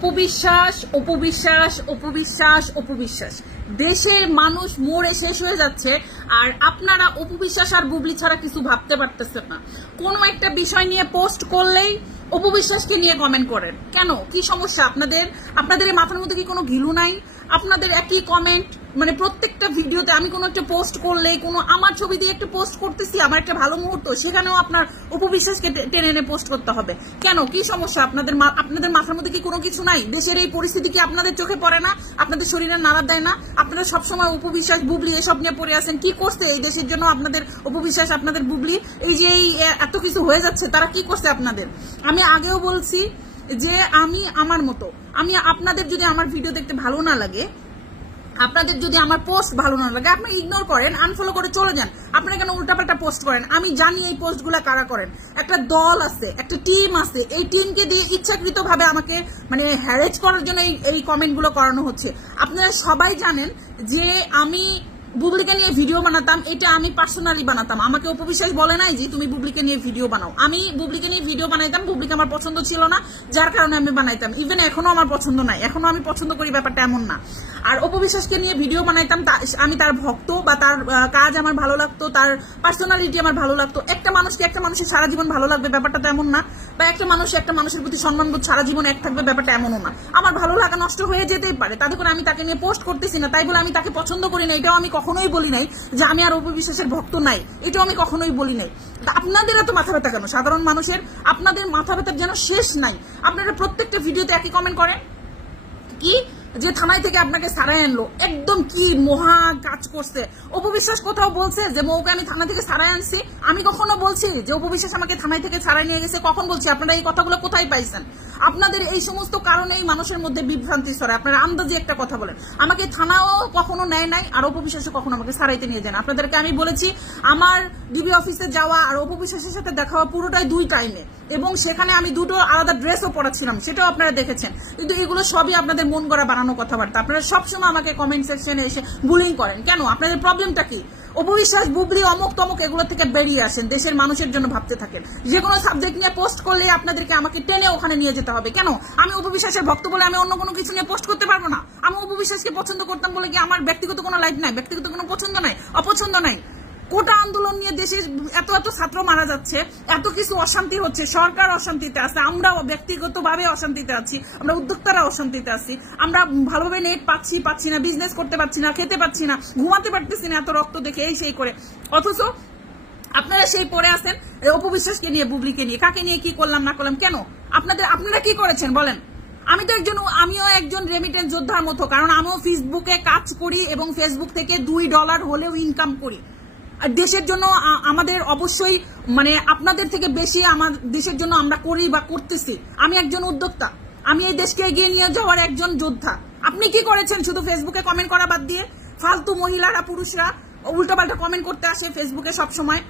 অপবিশ্বাস অপবিশ্বাস অপবিশ্বাস অপবিশ্বাস দেশের মানুষ মরে শেষ হয়ে যাচ্ছে আর আপনারা অপবিশ্বাস আর বুবলি ছাড়া কিছু ভাবতে পারতেছেন না। কোনো একটা বিষয় নিয়ে পোস্ট করলেই অপবিশ্বাসকে নিয়ে কমেন্ট করেন কেন? কি সমস্যা আপনাদের? আপনাদের এই মাথার মধ্যে কি কোনো ঘিলু নাই? আপনাদের একই কমেন্ট, মানে প্রত্যেকটা ভিডিওতে আমি কোনো একটা পোস্ট করলে, কোনো আমার ছবি দিয়ে একটা পোস্ট করতেছি, আমার একটা ভালো মুহূর্ত, সেখানেও আপনার অপবিশ্বাসকে টেনে এনে পোস্ট করতে হবে কেন? কি সমস্যা আপনাদের? আপনাদের মাথার মধ্যে কি কোনো কিছু নাই? দেশের এই পরিস্থিতি কি আপনাদের চোখে পড়ে না? আপনাদের শরীরে নাড়া দেয় না? আপনারা সবসময় অপবিশ্বাস বুবলি এসব নিয়ে পড়ে আছেন। কি করছে এই দেশের জন্য আপনাদের অপবিশ্বাস, আপনাদের বুবলি? এই যে এই এত কিছু হয়ে যাচ্ছে, তারা কি করছে আপনাদের? আমি আগেও বলছি যে আমি আমার মতো, আমি আপনাদের যদি আমার ভিডিও দেখতে ভালো না লাগে, আপনাদের যদি আমার পোস্ট ভালো না লাগে, আপনি ইগনোর করেন, আনফলো করে চলে যান। আপনারা কেন উল্টাপাল্টা পোস্ট করেন? আমি জানি এই পোস্টগুলো কারা করেন। একটা দল আছে, একটা টিম আছে, এই টিমকে দিয়ে ইচ্ছাকৃতভাবে আমাকে মানে হ্যারেজ করার জন্য এই কমেন্টগুলো করানো হচ্ছে। আপনারা সবাই জানেন যে আমি বুবলিকে নিয়ে ভিডিও বানাতাম, এটা আমি পার্সোনালি বানাতাম। আমাকে অপবিশ্বাস বলে নাই যে তুমি বুবলিকে নিয়ে ভিডিও বানাও। আমি বুবলিকে নিয়ে ভিডিও বানাইতাম, বুবলিকে আমার পছন্দ ছিল না, যার কারণে আমি বানাইতাম। ইভেন এখনো আমার পছন্দ নাই, এখনো আমি পছন্দ করি, ব্যাপারটা এমন না। আর অপবিশ্বাসকে নিয়ে ভিডিও বানাইতাম, আমি তার ভক্ত বা তার কাজ আমার ভালো লাগতো, তার পার্সোনালিটি আমার ভালো লাগতো। একটা মানুষকে একটা মানুষের সারা জীবন ভালো লাগবে ব্যাপারটা তো এমন না, বা একটা মানুষের প্রতি সম্মানবোধ সারা জীবন এক থাকবে ব্যাপারটা এমনও না। আমার ভালো লাগা নষ্ট হয়ে যেতেই পারে, তাতে করে আমি তাকে নিয়ে পোস্ট করতেছি না, তাই বলে আমি তাকে পছন্দ করি না এটাও আমি কখনোই বলি নাই যে আমি আর অপবিশ্বাসের ভক্ত নাই, এটাও আমি কখনোই বলি নাই। আপনাদের এত মাথা ব্যথা কেন? সাধারণ মানুষের আপনাদের মাথা ব্যথার যেন শেষ নাই। আপনারা প্রত্যেকটা ভিডিওতে একই কমেন্ট করেন কি যে থানায় থেকে আপনাকে সারাই আনলো, একদম কি মহা কাজ করছে। অপবিশ্বাস কোথাও বলছে যে মৌকে আমি থানা থেকে সারাই আনছি? আমি কখনো বলছি যে অপবিশ্বাস আমাকে থানায় থেকে সারাই নিয়ে গেছে? কখন বলছি? আপনারা এই কথাগুলো কোথায় পাইছেন? আপনাদের এই সমস্ত কারণেই মানুষের মধ্যে বিভ্রান্তি ছড়ায়। আপনারা আন্দাজে একটা কথা বলেন। আমাকে থানাও কখনো নেয় নাই, আর অপবিশ্বাসও কখনো আমাকে সারাইতে নিয়ে যায় না। আপনাদেরকে আমি বলেছি আমার ডিবি অফিসে যাওয়া আর অপবিশ্বাসের সাথে দেখা হওয়া পুরোটাই 2 টাইমে, এবং সেখানে আমি 2টো আলাদা ড্রেসও পরাচ্ছিলাম, সেটাও আপনারা দেখেছেন। কিন্তু এগুলো সবই আপনাদের মন গড়া বানানো কথাবার্তা। আপনারা সবসময় আমাকে কমেন্ট সেকশনে এসে বুলিং করেন কেন? আপনাদের প্রবলেমটা কি? অপবিশ্বাস বুবলি অমুক তমুক এগুলো থেকে বেরিয়ে আসেন, দেশের মানুষের জন্য ভাবতে থাকেন। যে কোনো সাবজেক্ট নিয়ে পোস্ট করলে আপনাদেরকে আমাকে টেনে ওখানে নিয়ে যেতে হবে কেন? আমি অপবিশ্বাসের ভক্ত বলে আমি অন্য কোনো কিছু নিয়ে পোস্ট করতে পারবো না? আমি অপবিশ্বাসকে পছন্দ করতাম বলে কি আমার ব্যক্তিগত কোনো লাইফ নাই, ব্যক্তিগত কোনো পছন্দ নাই, অপছন্দ নাই? কোটা আন্দোলন নিয়ে দেশে এত এত ছাত্র মারা যাচ্ছে, এত কিছু অশান্তি হচ্ছে, সরকার অশান্তিতে আছে, আমরা ব্যক্তিগতভাবে অশান্তিতে আছি, আমরা উদ্যোক্তারা অশান্তিতে আছি, আমরা ভালোভাবে নেট পাচ্ছি না, বিজনেস করতে পারছি না, খেতে পাচ্ছি না, ঘুমাতে পারতেছি না, এত রক্ত দেখে এই সেই করে। অথচ আপনারা সেই পড়ে আছেন অপবিশ্বাসকে নিয়ে, বুবলিকে নিয়ে, কাকে নিয়ে কি করলাম না করলাম কেন? আপনারা কি করেছেন বলেন? আমিও একজন রেমিটেন্স যোদ্ধার মতো, কারণ আমিও ফেসবুকে কাজ করি এবং ফেসবুক থেকে $2 হলেও ইনকাম করি। দেশের জন্য আমাদের অবশ্যই মানে আপনাদের থেকে বেশি আমার দেশের জন্য আমরা করি বা করতেছি। আমি একজন উদ্যোক্তা, আমি এই দেশকে এগিয়ে নিয়ে যাওয়ার একজন যোদ্ধা। আপনি কি করেছেন? শুধু ফেসবুকে কমেন্ট করা বাদ দিয়ে ফালতু মহিলারা পুরুষরা উল্টোপাল্টা কমেন্ট করতে আসে ফেসবুকে সব সময়।